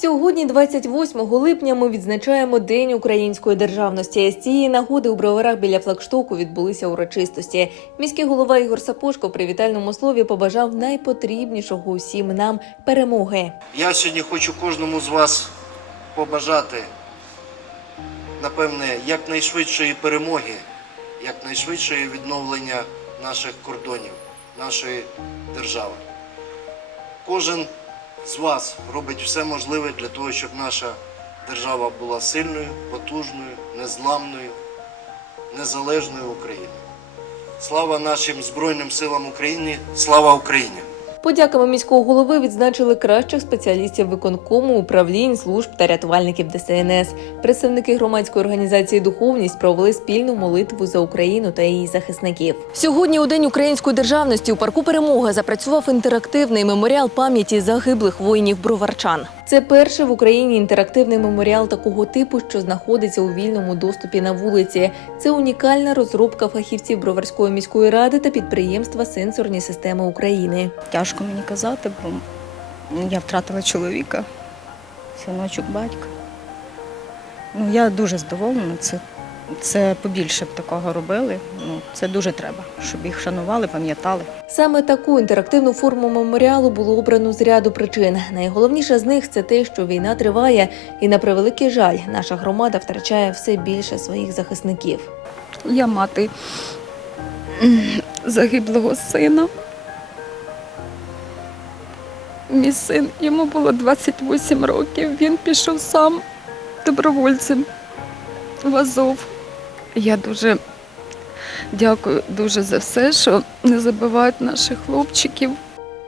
Сьогодні, 28 липня, ми відзначаємо День української державності. З цієї нагоди у броварах біля флагштоку відбулися урочистості. Міський голова Ігор Сапошко в привітальному слові побажав найпотрібнішого усім нам перемоги. Я сьогодні хочу кожному з вас побажати, напевне, якнайшвидшої перемоги, якнайшвидшої відновлення наших кордонів, нашої держави. Кожен з вас робить все можливе для того, щоб наша держава була сильною, потужною, незламною, незалежною Україною. Слава нашим Збройним силам України! Слава Україні! Подяками міського голови відзначили кращих спеціалістів виконкому, управлінь, служб та рятувальників ДСНС. Представники громадської організації Духовність провели спільну молитву за Україну та її захисників. Сьогодні, у день української державності, у парку Перемога запрацював інтерактивний меморіал пам'яті загиблих воїнів броварчан. Це перший в Україні інтерактивний меморіал такого типу, що знаходиться у вільному доступі на вулиці. Це унікальна розробка фахівців Броварської міської ради та підприємства Сенсорні системи України. Тяжко мені казати, бо я втратила чоловіка, синочок батька. Ну, я дуже здоволена. Це, це побільше б такого робили. Ну, це дуже треба, щоб їх шанували, пам'ятали. Саме таку інтерактивну форму меморіалу було обрано з ряду причин. Найголовніше з них це те, що війна триває, і на превеликий жаль, наша громада втрачає все більше своїх захисників. Я мати загиблого сина. Мій син, йому було 28 років. Він пішов сам добровольцем в Азов. Я дуже дякую дуже за все, що не забувають наших хлопчиків.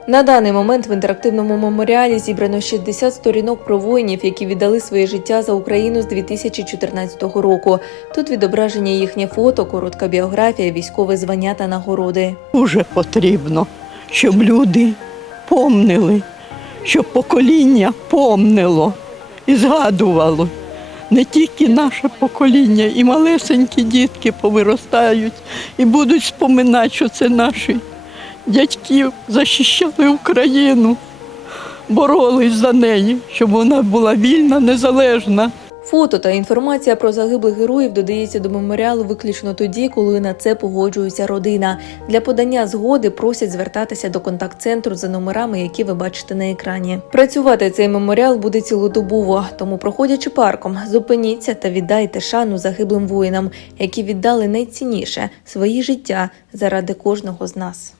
На даний момент в інтерактивному меморіалі зібрано 60 сторінок про воїнів, які віддали своє життя за Україну з 2014 року. Тут відображення їхнє фото, коротка біографія, військове звання та нагороди. Дуже потрібно, щоб люди помнили, щоб покоління помнило і згадувало. Не тільки наше покоління, і малесенькі дітки повиростають і будуть споминати, що це наші дядьки захищали Україну, боролись за неї, щоб вона була вільна, незалежна. Фото та інформація про загиблих героїв додається до меморіалу виключно тоді, коли на це погоджується родина. Для подання згоди просять звертатися до контакт-центру за номерами, які ви бачите на екрані. Працювати цей меморіал буде цілодобово, тому, проходячи парком, зупиніться та віддайте шану загиблим воїнам, які віддали найцінніше свої життя заради кожного з нас.